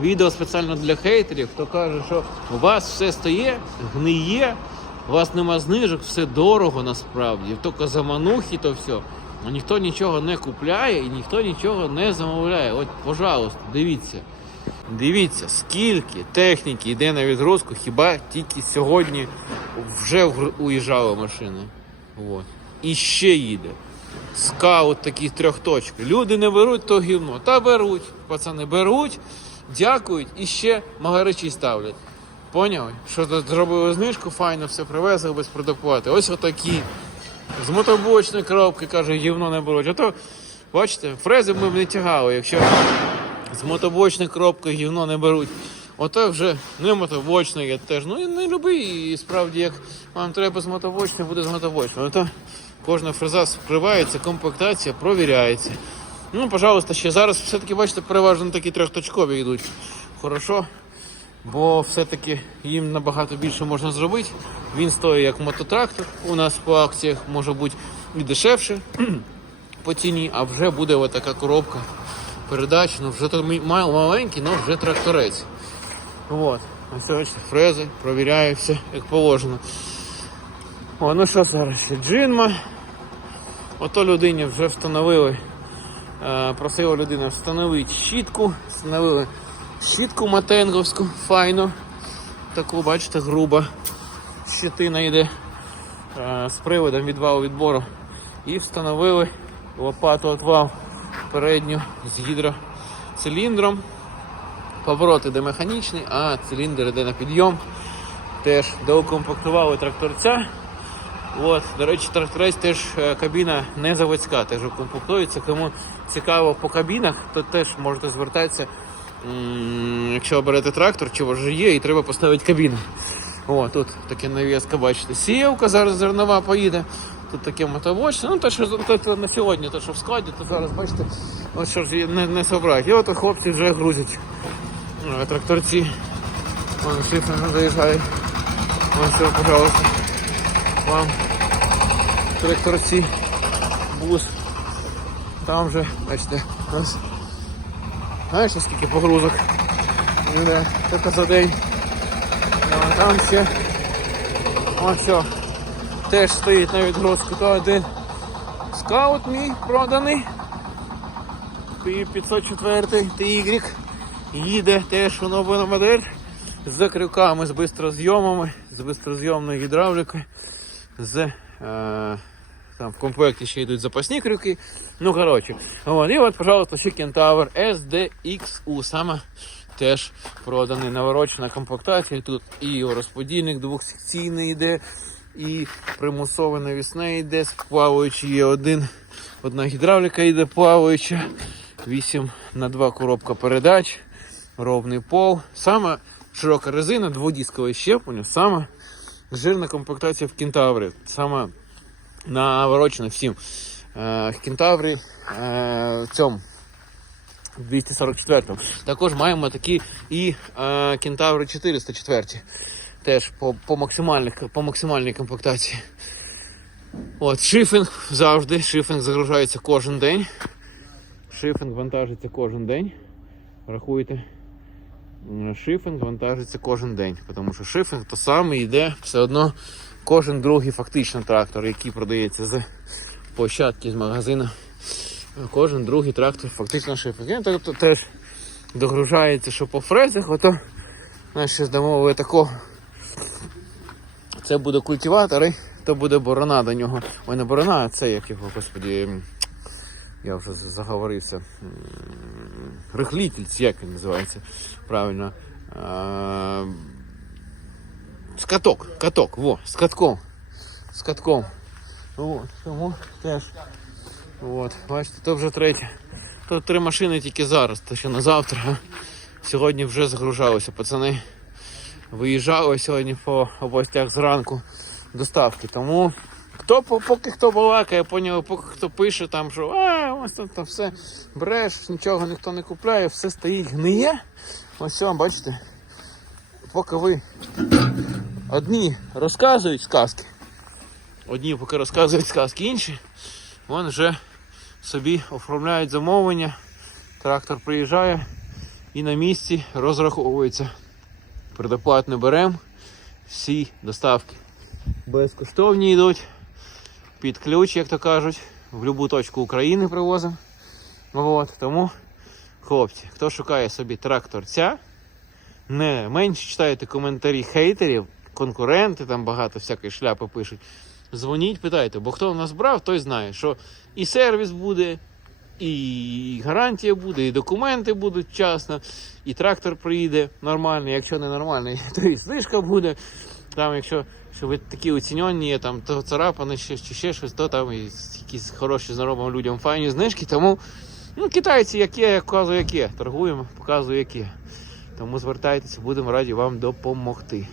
відео спеціально для хейтерів, хто каже, що у вас все стає, гниє, у вас нема знижок, все дорого насправді. Тільки заманухи, то все. А ніхто нічого не купляє і ніхто нічого не замовляє. От, пожалуйста, дивіться. Дивіться, скільки техніки йде на відгрузку, хіба тільки сьогодні вже уїжджали машини. От. І ще їде. Скаут такий трьохточки. Люди не беруть то гівно. Та беруть. Пацани беруть, дякують і ще магаричі ставлять. Поняли? Що зробили знижку, файно все привезли без продукувати. Ось отакі. З мотоблочної коробки, каже, гівно не беруть. А то, бачите, фрези ми б не тягали, якщо з мотоблочної коробки гівно не беруть. Ото вже не мотоблочної я теж. Ну і не люби, і справді, як вам треба з мотоблочної, буде з мотоблочної. Ото кожна фреза скривається, комплектація провіряється. Ну, пожалуйста, ще зараз все-таки, бачите, переважно такі трьохточкові йдуть. Хорошо. Бо все-таки їм набагато більше можна зробити. Він стоїть як мототрактор. У нас по акціях може бути і дешевше по ціні, а вже буде така коробка передач. Ну вже то маленький, але вже тракторець. От. Ось фрези, провіряю все як положено. О, ну що зараз джинма. Ото людині вже встановили. Е, просила людина встановити щітку. Встановили щітку матенговську, файну. Таку, бачите, груба щетина йде е, з приводом відвалу відбору. І встановили лопату отвал передню з гідроциліндром. Поворот іде механічний, а циліндр іде на підйом. Теж доукомплектували тракторця. От, до речі, тракторець теж е, кабіна не заводська, теж укомплектується. Кому цікаво по кабінах, то теж можете звертатися, якщо берете трактор, чи вже є, і треба поставити кабіну. О, тут таке нав'язка, бачите, сіявка зараз зернова поїде. Тут таке мотобочне. Ну, те, що то, на сьогодні, то, що в складі, то зараз, бачите, от що ж не, не собрати. І от хлопці вже грузять. Е, Тракторці. Вон шифер заїжджає. Ось все, пожалуйста. Вам тракторці, бус. Там вже, бачите, ось. Знаєш, скільки погрузок? Ну, да, тільки за день. Ну, а там ще. Ось все. Теж стоїть на відгрузку. То один скаут мій проданий. Пі- 504 TY. Їде теж оновлена модель з крюками, з бистрозйомами, з бистрозйомною гідравлікою, з е, там в комплекті ще йдуть запасні крюки. Ну, коротше. От, і от, пожалуйста, ще Кентавр SDXU. Саме теж проданий наворочена комплектація. Тут і розподільник двохсекційний йде, і примусове навісне йде, з плаваючий є один. Одна гідравліка йде плаваюча. 8 на 2 коробка передач, ровний пол. Саме широка резина, дводіскове щеплення, саме жирна комплектація в кентаврі. Саме наворочена всім. Е, кентаврі е, в цьому 244 Також маємо такі і е, кентаври 404 Теж по, по, максимальних, по максимальній комплектації. От, шифінг завжди. Шифінг загружається кожен день. Шифінг вантажиться кожен день. Рахуйте. Шифінг вантажиться кожен день, тому що шифінг то саме йде все одно кожен другий фактично трактор, який продається з площадки з магазину. Кожен другий трактор фактично шифінг. Він тобто теж догружається, що по фрезах, ото знаєш, ще замовили такого. Це буде культиватор, то буде борона до нього. Ой, не борона, а це як його, господі. Я вже заговорився. М, Рихлітель, чи як він називається правильно. Скаток, каток, во, з катком. З катком. От, тому теж. От, бачите, то вже третє. Тут три машини тільки зараз, то що на завтра. Сьогодні вже загружалися пацани. Виїжджали сьогодні по областях зранку доставки. Тому хто поки хто балакає, поняв, поки хто пише там, що а, ось тут там все бреш, нічого ніхто не купляє, все стоїть, гниє. Ось все, бачите. Поки ви одні розказують сказки, одні поки розказують сказки, інші, вони вже собі оформляють замовлення. Трактор приїжджає і на місці розраховуються. Предоплат не беремо. Всі доставки безкоштовні йдуть. Під ключ, як то кажуть, в будь-яку точку України привозимо. От, тому, хлопці, хто шукає собі тракторця, не менше читайте коментарі хейтерів, конкуренти там багато всякої шляпи пишуть. Дзвоніть, питайте, бо хто в нас брав, той знає, що і сервіс буде, і гарантія буде, і документи будуть вчасно, і трактор приїде нормальний. Якщо не нормальний, то і знижка буде. Там, якщо що ви такі оцінені, там то царапани ще, чи ще щось, то там і якісь хороші знайомим людям файні знижки. Тому ну, китайці як є, показую, як є. Торгуємо, показую, як є. Тому звертайтеся, будемо раді вам допомогти.